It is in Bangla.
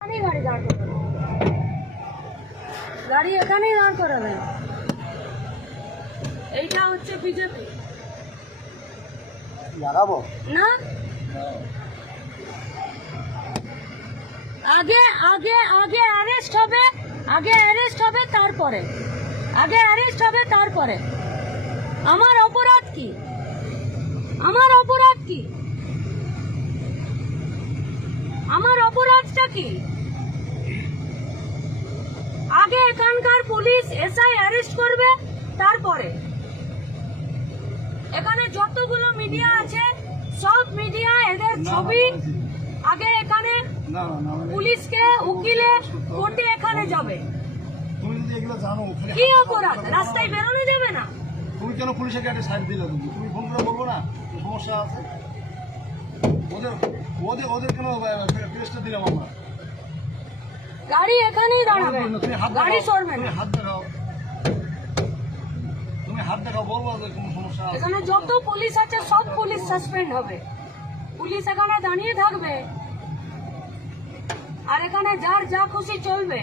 গাড়ি দাঁড় করাবেন, গাড়ি এখানেই দাঁড় করাবেন। এইটা হচ্ছে বিজেপি না, আগে আগে আগে অ্যারেস্ট হবে, আগে অ্যারেস্ট হবে তারপরে, আগে অ্যারেস্ট হবে তারপরে। আমার অপরাধ কি? আমার অপরাধ কি? আমার অপরাধটা কি? আগে এখানকার পুলিশ এসআই অ্যারেস্ট করবে তারপরে। এখানে যতগুলো মিডিয়া আছে সব মিডিয়া এদের ছবি আগে এখানে পুলিশকে উকিলে কোর্টে এখানে যাবে। তুমি যদি এগুলো জানো কি অপরাধ? রাস্তায় বেরোনো যাবে না? তুমি কেন পুলিশের গাড়ি সাইড দিলে? তুমি ফোন করে বলবো না সমস্যা আছে? ওদের ওদের ওদের কেন প্রেসটা দিলাম আমরা? গাড়ি এখানেই দাঁড়াবে, তুমি হাত গাড়ি সরবে না। হাত দেখাও, তুমি হাত দেখাও, বলবো যে কোনো সমস্যা আছে। এখানে যত পুলিশ আছে সব পুলিশ সাসপেন্ড হবে। পুলিশ এখানে দাঁড়িয়ে থাকবে আর এখানে যার যা খুশি চলবে।